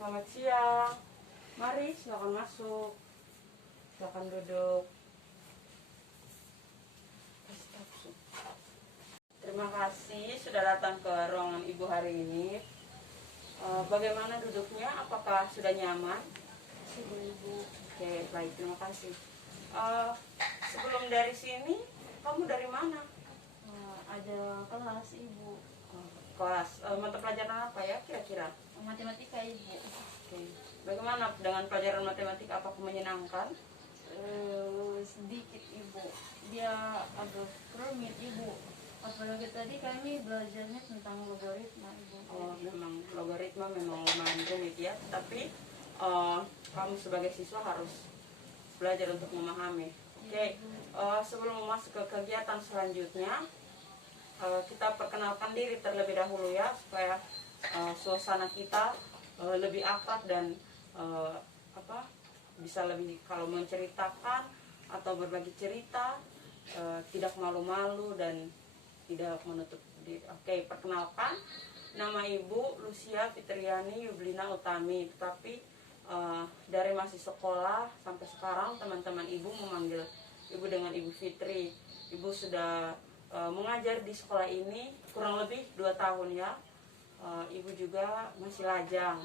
Selamat siang. Mari silakan masuk. Silakan duduk. Terima kasih sudah datang ke ruangan Ibu hari ini. Bagaimana duduknya? Apakah sudah nyaman? Sudah Ibu. Oke, baik, terima kasih. Sebelum dari sini, kamu dari mana? Ada kelas Ibu. Kelas. Mata pelajaran apa ya kira-kira? Matematika Ibu. Oke. Bagaimana dengan pelajaran matematika? Apakah menyenangkan? Sedikit Ibu. Dia agak rumit Ibu. Apalagi tadi kami belajarnya tentang logaritma Ibu. Oh, memang logaritma memang lumayan rumit ya. Tapi kamu sebagai siswa harus belajar untuk memahami. Oke. Sebelum masuk ke kegiatan selanjutnya, kita perkenalkan diri terlebih dahulu ya, supaya suasana kita lebih akrab dan bisa lebih, kalau menceritakan atau berbagi cerita tidak malu-malu dan tidak menutup diri. Oke, perkenalkan, nama Ibu Lucia Fitriani Yublina Utami. Tetapi dari masih sekolah sampai sekarang teman-teman Ibu memanggil Ibu dengan Ibu Fitri. Ibu sudah mengajar di sekolah ini kurang lebih 2 tahun ya. Ibu juga masih lajang.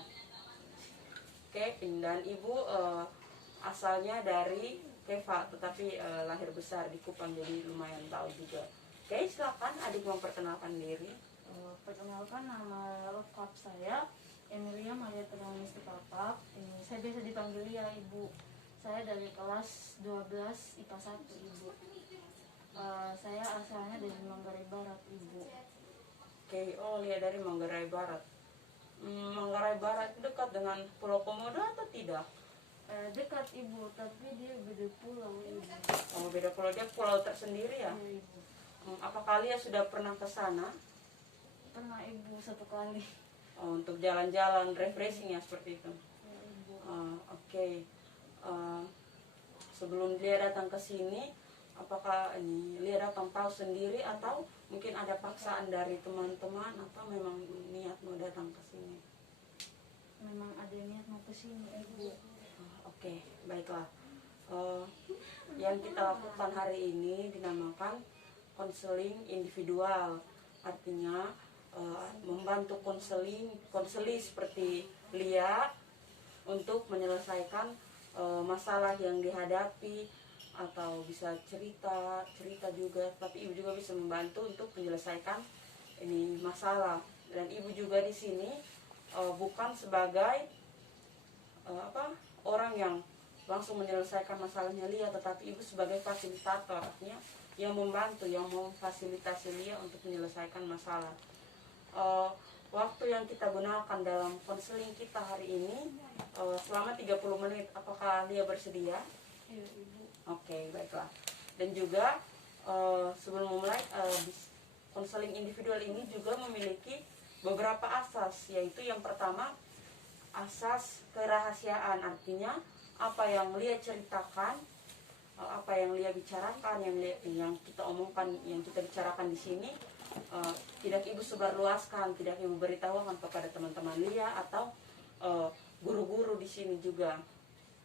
Oke, dan Ibu asalnya dari Keva, tetapi lahir besar di Kupang, jadi lumayan tahu juga. Oke, silakan adik memperkenalkan diri. Perkenalkan, nama lengkap saya Emilia Maria Trianisti Papak. Saya biasa dipanggil Lia Ibu. Saya dari kelas 12 IPA 1 Ibu. Saya asalnya dari Manggarai Barat Ibu. Oke, Lia dari Manggarai Barat. Manggarai Barat dekat dengan Pulau Komodo atau tidak? Dekat Ibu, tapi dia beda pulau Ibu. Oh, beda pulau, dia pulau tersendiri ya? Iya Ibu. Apakah Lia sudah pernah ke sana? Pernah Ibu 1 kali. Untuk jalan-jalan refreshing ya, seperti itu. Ya, Ibu. Oke. Sebelum Lia datang ke sini, apakah Lia datang tahu sendiri atau mungkin ada paksaan dari teman-teman atau memang niat mau datang ke sini? Memang ada niat mau ke sini Ibu. Oke, baiklah. Yang kita lakukan hari ini dinamakan konseling individual. Artinya membantu konseli seperti Lia untuk menyelesaikan masalah yang dihadapi, atau bisa cerita juga, tapi Ibu juga bisa membantu untuk menyelesaikan ini masalah. Dan Ibu juga di sini bukan sebagai orang yang langsung menyelesaikan masalahnya Lia, tetapi Ibu sebagai fasilitator, artinya yang membantu, yang memfasilitasi Lia untuk menyelesaikan masalah. Waktu yang kita gunakan dalam konseling kita hari ini selama 30 menit. Apakah Lia bersedia? Iya Ibu. Oke, baiklah. Dan juga sebelum memulai konseling individual ini juga memiliki beberapa asas, yaitu yang pertama asas kerahasiaan. Artinya apa yang Lia ceritakan, apa yang Lia bicarakan, yang kita omongkan, yang kita bicarakan di sini tidak Ibu sebarluaskan, tidak Ibu beritahukan kepada teman-teman Lia atau guru-guru di sini juga.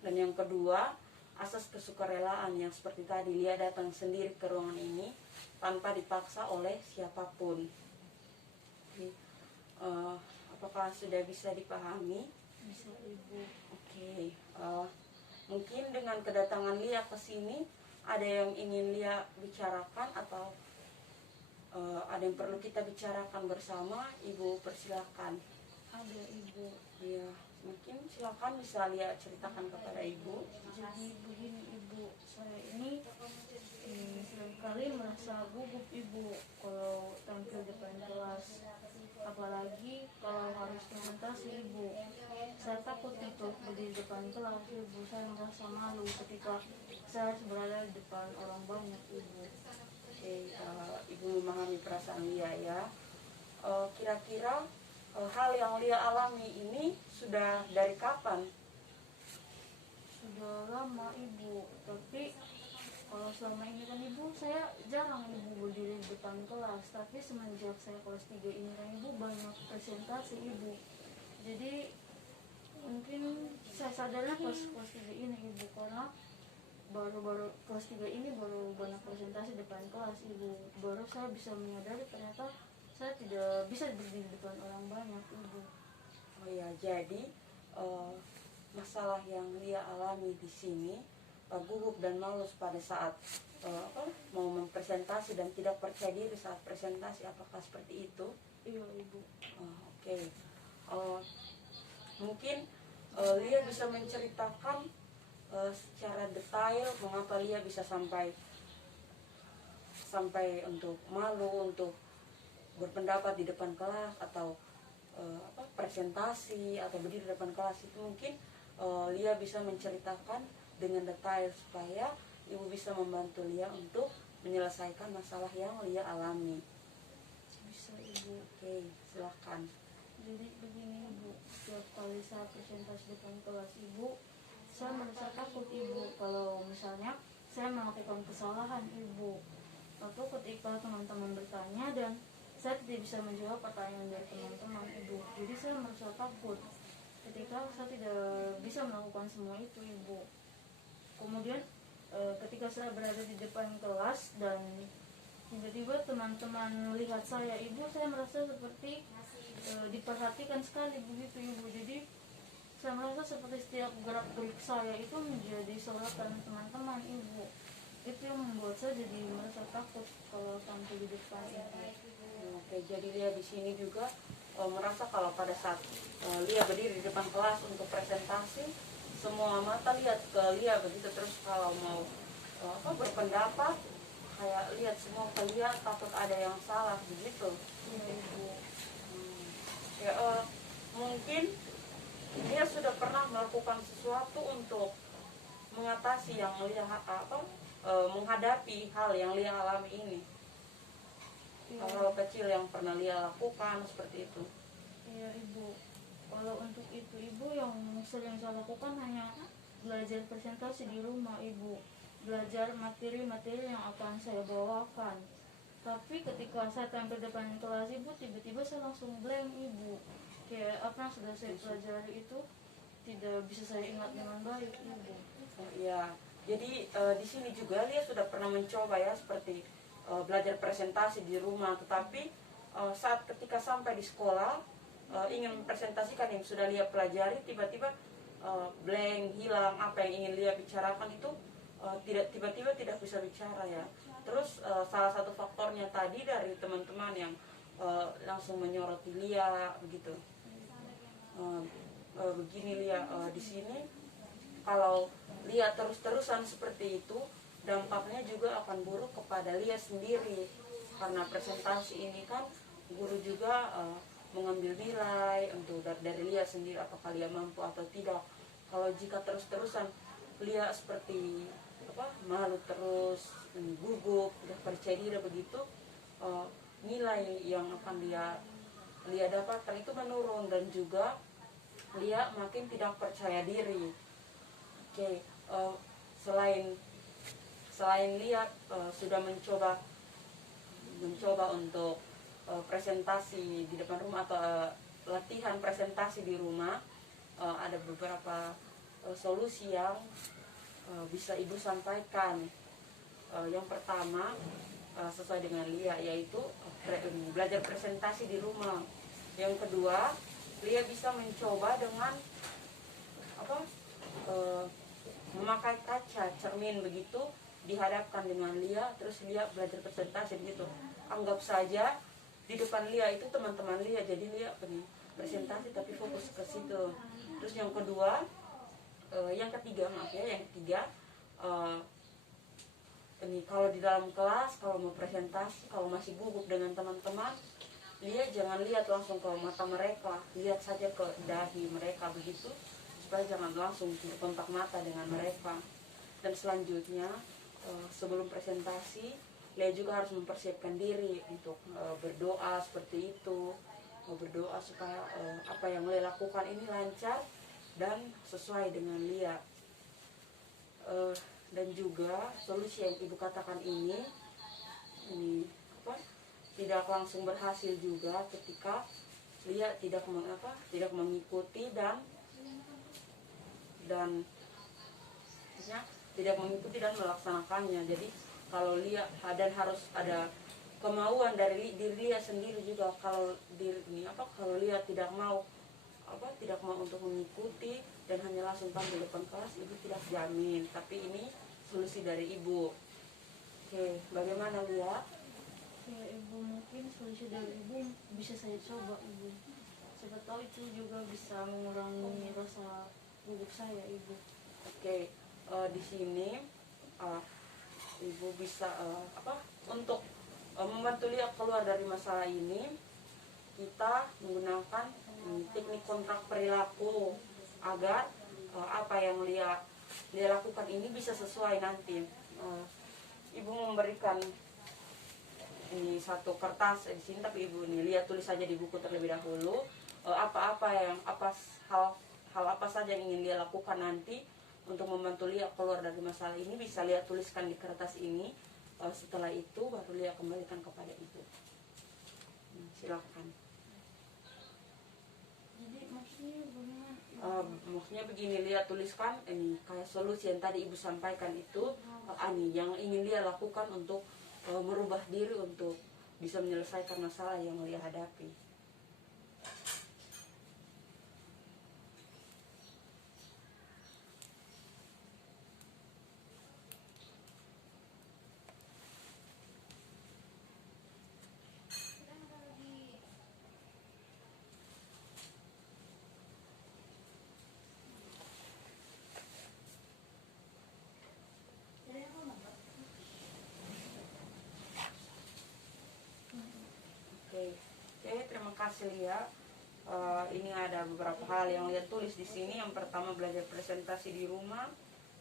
Dan yang kedua, asas kesukarelaan, yang seperti tadi Lia datang sendiri ke ruangan ini tanpa dipaksa oleh siapapun. Jadi, apakah sudah bisa dipahami? Bisa Ibu. Oke. Mungkin dengan kedatangan Lia ke sini ada yang ingin Lia bicarakan atau ada yang perlu kita bicarakan bersama. Ibu persilakan. Ada Ibu. Iya, mungkin silakan bisa Lia ceritakan kepada Ibu. Jadi begini Ibu, saya ini seringkali merasa gugup Ibu kalau tampil depan kelas, apalagi kalau harus presentasi Ibu. Saya takut untuk berdiri depan kelas Ibu, saya merasa malu ketika saya harus berada di depan orang banyak Ibu. Oke, Ibu memahami perasaan Lia ya. Kira-kira hal yang Lia alami ini sudah dari kapan? Sudah lama Ibu, tapi kalau selama ini kan Ibu, saya jarang Ibu berdiri di depan kelas. Tapi semenjak saya kelas 3 ini kan Ibu banyak presentasi Ibu. Jadi mungkin saya sadarnya pas kelas 3 ini ibu, karena baru kelas 3 ini baru banyak presentasi depan kelas ibu, baru saya bisa menyadari ternyata saya tidak bisa berdiri di depan orang banyak ibu. Oh ya, jadi masalah yang Lia alami di sini, gugup dan malu pada saat mau mempresentasi dan tidak percaya diri saat presentasi, apakah seperti itu? Iya ibu. Oke. Mungkin Lia bisa menceritakan secara detail mengapa Lia bisa sampai untuk malu untuk berpendapat di depan kelas atau presentasi atau berdiri di depan kelas itu. Mungkin Lia bisa menceritakan dengan detail supaya ibu bisa membantu Lia untuk menyelesaikan masalah yang Lia alami. Bisa ibu. Oke, silakan. Jadi begini ibu, setiap kali saya presentasi depan kelas ibu, saya merasa takut ibu kalau misalnya saya melakukan kesalahan ibu, atau ketika teman-teman bertanya dan saya tidak bisa menjawab pertanyaan dari teman-teman ibu, jadi saya merasa takut ketika saya tidak bisa melakukan semua itu ibu. Kemudian ketika saya berada di depan kelas dan tiba-tiba teman-teman melihat saya ibu, saya merasa seperti diperhatikan sekali begitu ibu. Jadi saya merasa seperti setiap gerak-gerik saya itu menjadi sorotan teman-teman ibu. Itu yang membuat saya jadi merasa takut kalau tampil di depan ibu. Oke, jadi Lia di sini juga merasa kalau pada saat Lia berdiri di depan kelas untuk presentasi, semua mata lihat ke Lia begitu. Terus kalau mau berpendapat, kayak lihat semua ke Lia, takut ada yang salah begitu. Iya ibu. Ya, mungkin Lia sudah pernah melakukan sesuatu untuk mengatasi yang Lia menghadapi hal yang Lia alami ini. Iya. Hal kecil yang pernah Lia lakukan seperti itu. Iya ibu. Kalau untuk itu ibu, yang sering saya lakukan hanya belajar presentasi di rumah ibu, belajar materi-materi yang akan saya bawakan. Tapi ketika saya tampil depan kelas ibu, tiba-tiba saya langsung blank ibu. Kayak apa yang sudah saya pelajari itu tidak bisa saya ingat dengan baik ibu. Ya, jadi di sini juga Lia sudah pernah mencoba ya seperti belajar presentasi di rumah, tetapi saat ketika sampai di sekolah ingin mempresentasikan yang sudah Lia pelajari, tiba-tiba blank, hilang apa yang ingin Lia bicarakan itu, tiba-tiba tidak bisa bicara ya. Terus salah satu faktornya tadi dari teman-teman yang langsung menyoroti Lia begitu. Begini Lia, di sini kalau Lia terus-terusan seperti itu, dampaknya juga akan buruk kepada Lia sendiri, karena presentasi ini kan guru juga mengambil nilai untuk dari Lia sendiri, apakah Lia mampu atau tidak. Kalau jika terus-terusan Lia seperti malu terus, gugup, tidak percaya diri begitu, nilai yang akan Lia dapatkan itu menurun dan juga Lia makin tidak percaya diri. Oke, selain Lia sudah mencoba untuk presentasi di depan rumah atau latihan presentasi di rumah, ada beberapa solusi yang bisa ibu sampaikan. Yang pertama, sesuai dengan Lia, yaitu belajar presentasi di rumah. Yang kedua, Lia bisa mencoba dengan memakai kaca cermin begitu, dihadapkan dengan Lia, terus Lia belajar presentasi begitu. Anggap saja di depan Lia itu teman-teman Lia, jadi Lia presentasi tapi fokus ke situ. Terus yang ketiga ini kalau di dalam kelas, kalau mau presentasi, kalau masih gugup dengan teman-teman, Lia jangan lihat langsung ke mata mereka, lihat saja ke dahi mereka begitu, supaya jangan langsung berkontak mata dengan mereka. Dan selanjutnya sebelum presentasi, Lia juga harus mempersiapkan diri untuk berdoa seperti itu, berdoa supaya apa yang Lia lakukan ini lancar dan sesuai dengan Lia. Dan juga solusi yang ibu katakan ini tidak langsung berhasil juga ketika Lia tidak mengikuti dan dan maksudnya tidak mengikuti dan melaksanakannya. Jadi kalau Lia dan harus ada kemauan dari diri Lia sendiri juga. Kalau kalau Lia tidak mau untuk mengikuti dan hanya langsung tampil depan kelas, ibu tidak jamin. Tapi ini solusi dari ibu. Oke, bagaimana Lia? Ya ibu, mungkin solusi dari ibu bisa saya coba ibu. Siapa tahu itu juga bisa mengurangi rasa gugup saya ibu. Oke, di sini ibu bisa untuk membantu Lia keluar dari masalah ini. Kita menggunakan teknik kontrak perilaku agar apa yang Lia lakukan ini bisa sesuai nanti. Ibu memberikan ini satu kertas di sini, tapi ibu ini Lia tulis saja di buku terlebih dahulu hal apa saja yang ingin Lia lakukan nanti untuk membantu Lia keluar dari masalah ini, bisa Lia tuliskan di kertas ini. Setelah itu baru Lia kembalikan kepada ibu. Silakan. Jadi maksudnya bagaimana? Maksudnya begini, Lia tuliskan ini kayak solusi yang tadi ibu sampaikan itu, yang ingin Lia lakukan untuk merubah diri untuk bisa menyelesaikan masalah yang Lia hadapi. Oke, terima kasih Lia. Ini ada beberapa hal yang Lia tulis di sini. Yang pertama, belajar presentasi di rumah,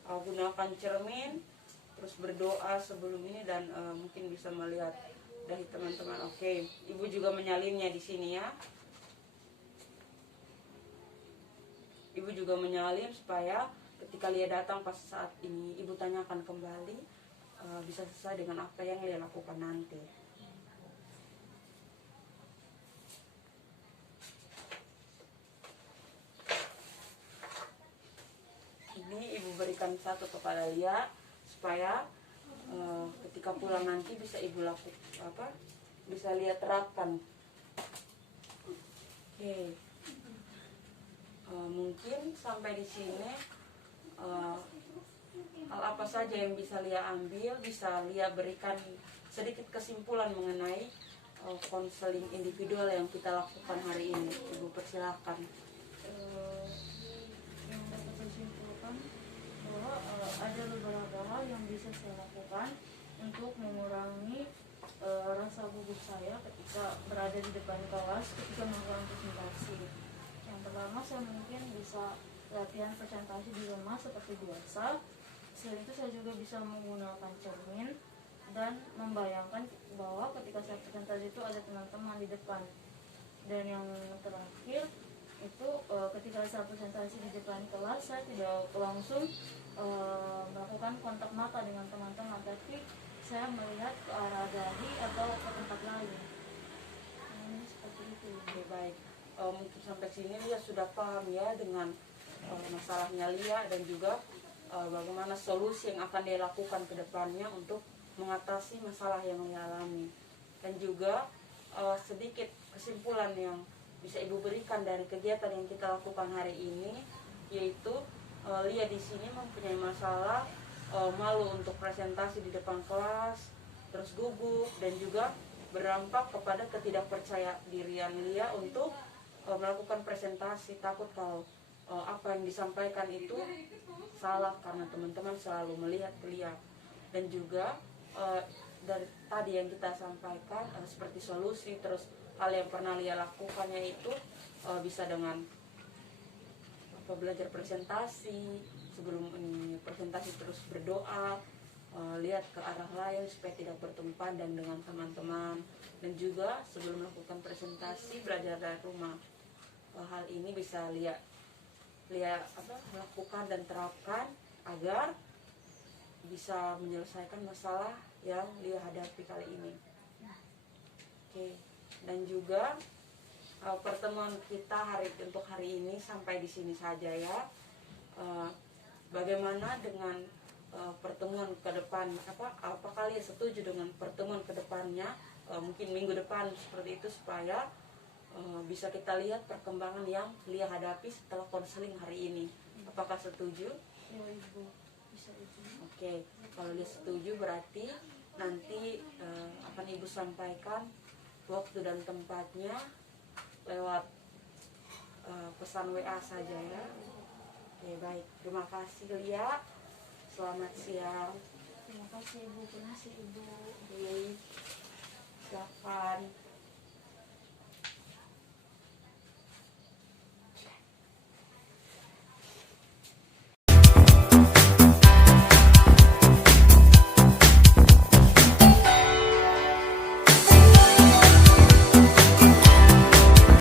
gunakan cermin, terus berdoa sebelum ini, dan mungkin bisa melihat dari teman-teman. Oke, ibu juga menyalinnya di sini ya. Ibu juga menyalin supaya ketika Lia datang pas saat ini ibu tanyakan kembali, bisa sesuai dengan apa yang Lia lakukan nanti. Ini ibu berikan satu kepada Lia supaya ketika pulang nanti bisa ibu lakukan bisa Lia terapkan. Oke. Mungkin sampai di sini hal apa saja yang bisa Lia ambil, bisa Lia berikan sedikit kesimpulan mengenai konseling individual yang kita lakukan hari ini. Ibu persilahkan. Yang dapat saya simpulkan bahwa ada beberapa hal yang bisa saya lakukan untuk mengurangi rasa gugup saya ketika berada di depan kelas ketika melakukan presentasi. Yang pertama, saya mungkin bisa latihan presentasi di rumah seperti biasa. Selain itu saya juga bisa menggunakan cermin dan membayangkan bahwa ketika saya presentasi itu ada teman-teman di depan. Dan yang terakhir itu ketika saya presentasi di depan kelas, saya tidak langsung melakukan kontak mata dengan teman-teman, tapi saya melihat ke arah dahi atau ke tempat lain. Ini seperti itu. Oke, baik. Mungkin sampai sini Lia sudah paham ya dengan masalahnya Lia, dan juga bagaimana solusi yang akan dia lakukan ke depannya untuk mengatasi masalah yang Lia alami. Dan juga sedikit kesimpulan yang bisa ibu berikan dari kegiatan yang kita lakukan hari ini, yaitu Lia di sini mempunyai masalah malu untuk presentasi di depan kelas, terus gugup, dan juga berdampak kepada ketidakpercayaan dirian Lia untuk melakukan presentasi, takut kalau apa yang disampaikan itu salah karena teman-teman selalu melihat Lia. Dan juga dari tadi yang kita sampaikan seperti solusi, terus hal yang pernah Lia lakukan yaitu bisa dengan belajar presentasi, sebelum presentasi terus berdoa, lihat ke arah lain supaya tidak bertemu pandang dengan teman-teman, dan juga sebelum melakukan presentasi belajar dari rumah. Hal ini bisa Lia lakukan dan terapkan agar bisa menyelesaikan masalah yang Lia hadapi kali ini. Oke. Dan juga pertemuan kita untuk hari ini sampai di sini saja ya. eh, bagaimana dengan pertemuan ke depan, apakah Lia setuju dengan pertemuan ke depannya, mungkin minggu depan seperti itu, supaya bisa kita lihat perkembangan yang Lia hadapi setelah konseling hari ini. Apakah setuju? Ya Ibu, bisa Ibu. Oke, kalau Lia setuju berarti nanti akan Ibu sampaikan waktu dan tempatnya lewat pesan WA saja ya. Oke, baik. Terima kasih Lia. Selamat siang. Terima kasih Ibu, penasih Ibu. Oke, silakan.